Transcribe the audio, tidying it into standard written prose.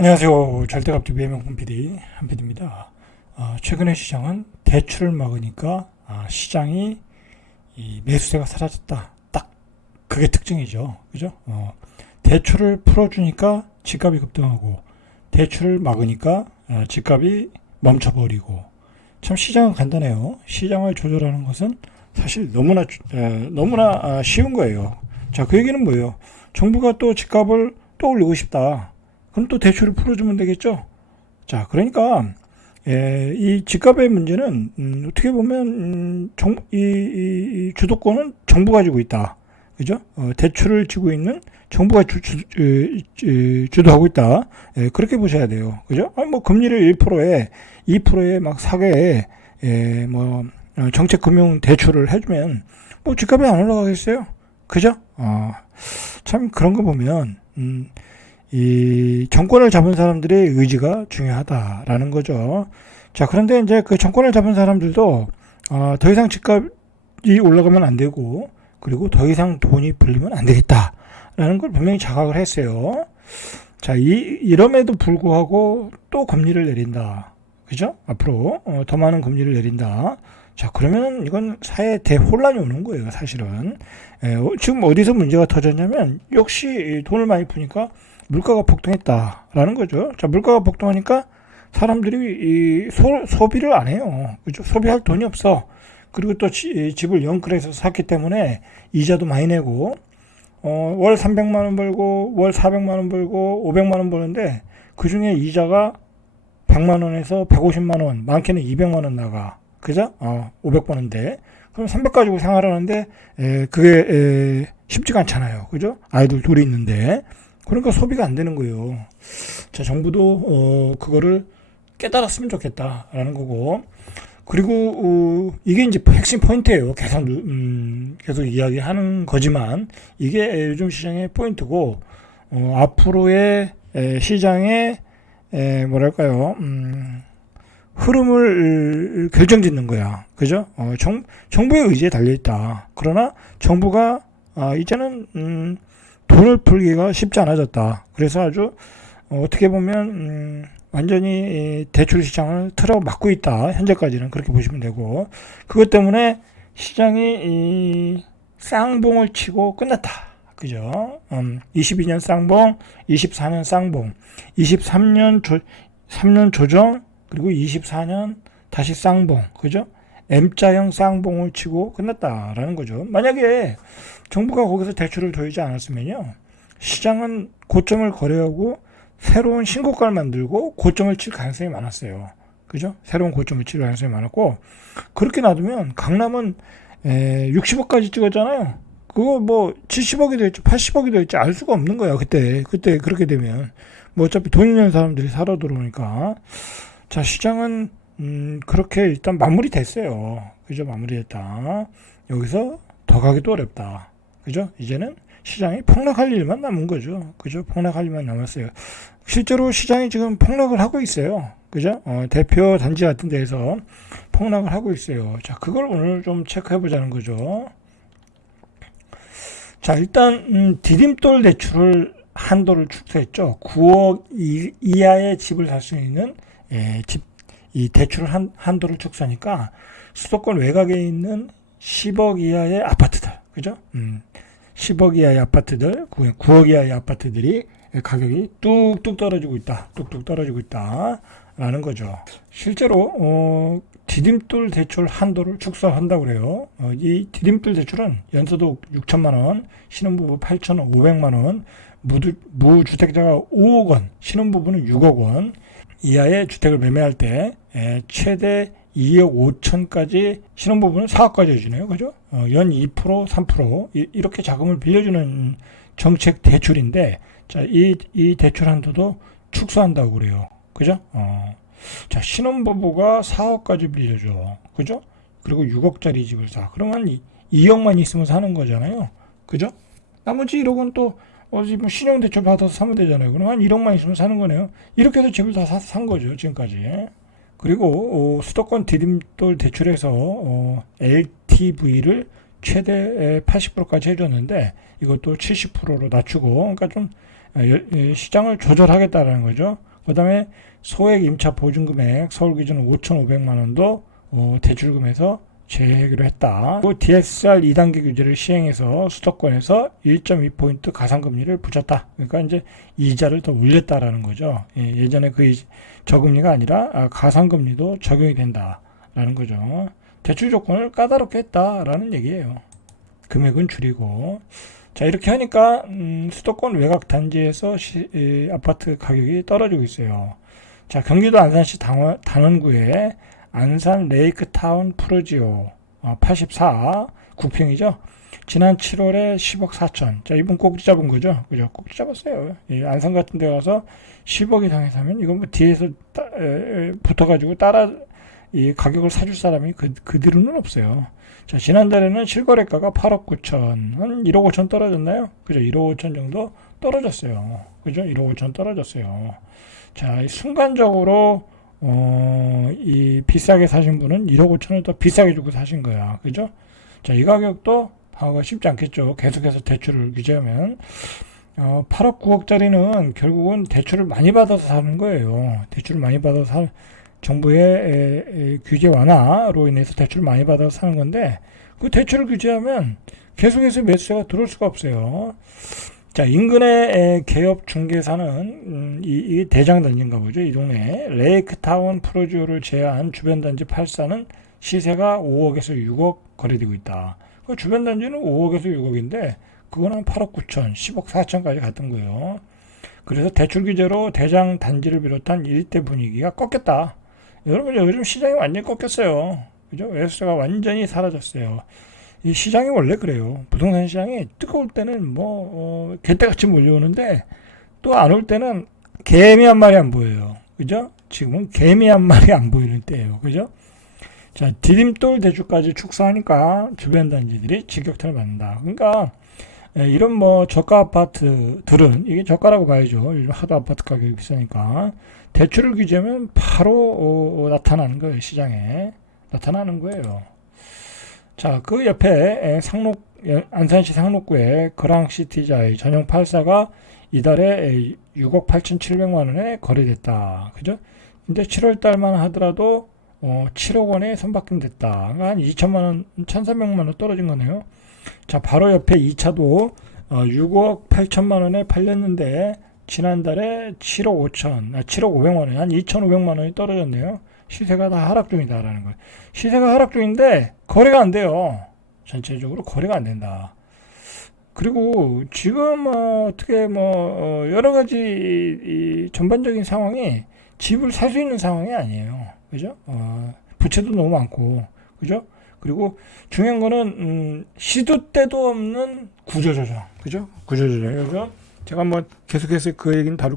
안녕하세요. 절대값TV의 명품 PD 한PD입니다. 최근에 시장은 대출을 막으니까 시장이 이 매수세가 사라졌다. 딱 그게 특징이죠. 그죠? 대출을 풀어주니까 집값이 급등하고 대출을 막으니까 집값이 멈춰버리고 참 시장은 간단해요. 시장을 조절하는 것은 사실 너무나 쉬운 거예요. 자, 그 얘기는 뭐예요? 정부가 또 집값을 또 올리고 싶다. 그럼 또 대출을 풀어주면 되겠죠. 자, 그러니까 이 집값의 문제는 어떻게 보면 이 주도권은 정부가 지고 있다. 그죠? 대출을 지고 있는 정부가 주도하고 있다. 그렇게 보셔야 돼요. 그죠? 아니, 뭐 금리를 1%에 2%에 막 사게 정책금융 대출을 해주면 뭐 집값이 안 올라가겠어요? 그죠? 참 그런 거 보면 이 정권을 잡은 사람들의 의지가 중요하다라는 거죠. 자, 그런데 이제 그 정권을 잡은 사람들도 더 이상 집값이 올라가면 안 되고, 그리고 더 이상 돈이 불리면 안 되겠다라는 걸 분명히 자각을 했어요. 자, 이럼에도 불구하고 또 금리를 내린다. 그죠? 앞으로 더 많은 금리를 내린다. 자, 그러면 이건 사회에 대혼란이 오는 거예요, 사실은. 지금 어디서 문제가 터졌냐면, 역시 돈을 많이 푸니까 물가가 폭등했다라는 거죠. 자, 물가가 폭등하니까 사람들이 소비를 안 해요. 그죠? 소비할 돈이 없어. 그리고 또 집을 영끌해서 샀기 때문에 이자도 많이 내고, 월 300만 원 벌고, 월 400만 원 벌고, 500만 원 버는데, 그 중에 이자가 100만 원에서 150만 원, 많게는 200만 원 나가. 그죠? 500 버는데. 그럼 300 가지고 생활하는데, 그게 쉽지가 않잖아요. 그죠? 아이들 둘이 있는데. 그러니까 소비가 안 되는 거예요. 자, 정부도 그거를 깨달았으면 좋겠다라는 거고. 그리고 이게 이제 핵심 포인트예요. 계속 이야기하는 거지만 이게 요즘 시장의 포인트고, 앞으로의 시장의 뭐랄까요, 흐름을 결정짓는 거야. 그죠? 정부의 의지에 달려 있다. 그러나 정부가 이제는 돈을 풀기가 쉽지 않아졌다. 그래서 아주 어떻게 보면 완전히 대출 시장을 틀어막고 있다. 현재까지는 그렇게 보시면 되고, 그것 때문에 시장이 쌍봉을 치고 끝났다. 그죠? 22년 쌍봉, 24년 쌍봉, 3년 조정, 그리고 24년 다시 쌍봉. 그죠? M자형 쌍봉을 치고 끝났다라는 거죠. 만약에 정부가 거기서 대출을 도와주지 않았으면요, 시장은 고점을 거래하고 새로운 신고가를 만들고 고점을 칠 가능성이 많았어요. 그죠? 새로운 고점을 칠 가능성이 많았고, 그렇게 놔두면 강남은 60억까지 찍었잖아요. 그거 뭐 70억이 될지 80억이 될지 알 수가 없는 거야. 그때 그렇게 되면 뭐 어차피 돈 있는 사람들이 살아 들어오니까. 자, 시장은 그렇게 일단 마무리됐어요. 그죠? 마무리됐다. 여기서 더 가기도 어렵다. 그죠? 이제는 시장이 폭락할 일만 남은 거죠. 그죠? 폭락할 일만 남았어요. 실제로 시장이 지금 폭락을 하고 있어요. 그죠? 대표 단지 같은 데에서 폭락을 하고 있어요. 자, 그걸 오늘 좀 체크해 보자는 거죠. 자, 일단 디딤돌 대출을 한도를 축소했죠. 9억 이하의 집을 살 수 있는 이 대출 한도를 축소하니까 수도권 외곽에 있는 10억 이하의 아파트들, 그죠? 10억 이하의 아파트들, 9억 이하의 아파트들이 가격이 뚝뚝 떨어지고 있다. 뚝뚝 떨어지고 있다라는 거죠. 실제로 디딤돌 대출 한도를 축소한다고 그래요. 이 디딤돌 대출은 연소득 6천만 원, 신혼부부 8,500만 원, 무주택자가 5억 원, 신혼부부는 6억 원 이하의 주택을 매매할 때 최대 2억 5천까지, 신혼부부는 4억까지 해주네요. 그죠? 연 2%, 3% 이렇게 자금을 빌려주는 정책 대출인데, 자, 이 대출 한도도 축소한다고 그래요. 그죠? 자, 신혼부부가 4억까지 빌려줘. 그죠? 그리고 6억짜리 집을 사. 그러면 2억만 있으면 사는 거잖아요. 그죠? 나머지 1억은 또 어디 뭐 신용대출 받아서 사면 되잖아요. 그럼 한 1억만 있으면 사는 거네요. 이렇게 해서 집을 다 산 거죠, 지금까지. 그리고 수도권 디딤돌 대출에서 LTV를 최대 80%까지 해줬는데 이것도 70%로 낮추고, 그러니까 좀 시장을 조절하겠다라는 거죠. 그 다음에 소액 임차 보증금액 서울 기준 5,500만 원도 대출금에서 제외하기로 했다. 또 DSR 2단계 규제를 시행해서 수도권에서 1.2포인트 가상금리를 붙였다. 그러니까 이제 이자를 더 올렸다라는 거죠. 예전에 그 저금리가 아니라 가상금리도 적용이 된다라는 거죠. 대출 조건을 까다롭게 했다라는 얘기예요. 금액은 줄이고. 자, 이렇게 하니까 수도권 외곽 단지에서 아파트 가격이 떨어지고 있어요. 자, 경기도 안산시 단원구에 안산 레이크타운 프로지오 84 9평이죠. 지난 7월에 10억 4천. 자, 이분 꼭지 잡은 거죠. 그죠? 꼭지 잡았어요. 안산 같은 데 가서 10억 이상에 사면 이건 뭐 뒤에서 붙어가지고 따라 이 가격을 사줄 사람이 그 뒤로는 없어요. 자, 지난달에는 실거래가가 8억 9천, 한 1억 5천 떨어졌나요? 그죠? 1억 5천 정도 떨어졌어요. 그죠? 1억 5천 떨어졌어요. 자, 순간적으로 이 비싸게 사신 분은 1억 5천을 더 비싸게 주고 사신 거야. 그죠? 자, 이 가격도 방어가 쉽지 않겠죠. 계속해서 대출을 규제하면. 8억 9억짜리는 결국은 대출을 많이 받아서 사는 거예요. 대출을 많이 받아서 정부의 규제 완화로 인해서 대출을 많이 받아서 사는 건데, 그 대출을 규제하면 계속해서 매수세가 들어올 수가 없어요. 자, 인근의 개업 중개사는 이 대장 단지인가 보죠. 이 동네 레이크타운 프로지오를 제외한 주변 단지 8사는 시세가 5억에서 6억 거래되고 있다. 그 주변 단지는 5억에서 6억인데 그거는 8억 9천, 10억 4천까지 갔던 거예요. 그래서 대출 규제로 대장 단지를 비롯한 일대 분위기가 꺾였다. 여러분, 요즘 시장이 완전히 꺾였어요. 그죠? 매수세가 완전히 사라졌어요. 이 시장이 원래 그래요. 부동산 시장이 뜨거울 때는 개떼같이 몰려오는데 또 안 올 때는 개미 한 마리 안 보여요. 그죠? 지금은 개미 한 마리 안 보이는 때예요. 그죠? 자, 디딤돌 대출까지 축소하니까 주변 단지들이 직격탄을 맞는다. 그러니까 이런 저가 아파트들은 이게 저가라고 봐야죠. 요즘 하도 아파트 가격이 비싸니까 대출을 규제하면 바로 나타나는 거예요. 시장에 나타나는 거예요. 자, 그 옆에 안산시 상록구의 거랑시티자의 전용 8사가 이달에 6억 8,700만 원에 거래됐다. 그죠? 근데 7월 달만 하더라도 7억 원에 선박금 됐다. 한 2천만 원, 1,300만 원 떨어진 거네요. 자, 바로 옆에 2차도 6억 8천만 원에 팔렸는데 지난달에 7억 500만 원에 한 2,500만 원이 떨어졌네요. 시세가 다 하락 중이다라는 거예요. 시세가 하락 중인데 거래가 안 돼요. 전체적으로 거래가 안 된다. 그리고 지금 어떻게 여러 가지 이 전반적인 상황이 집을 살 수 있는 상황이 아니에요. 그죠? 부채도 너무 많고, 그죠? 그리고 중요한 거는 시도 때도 없는 구조조정, 그죠? 구조조정. 그래서 제가 계속해서 그 얘기는 다룰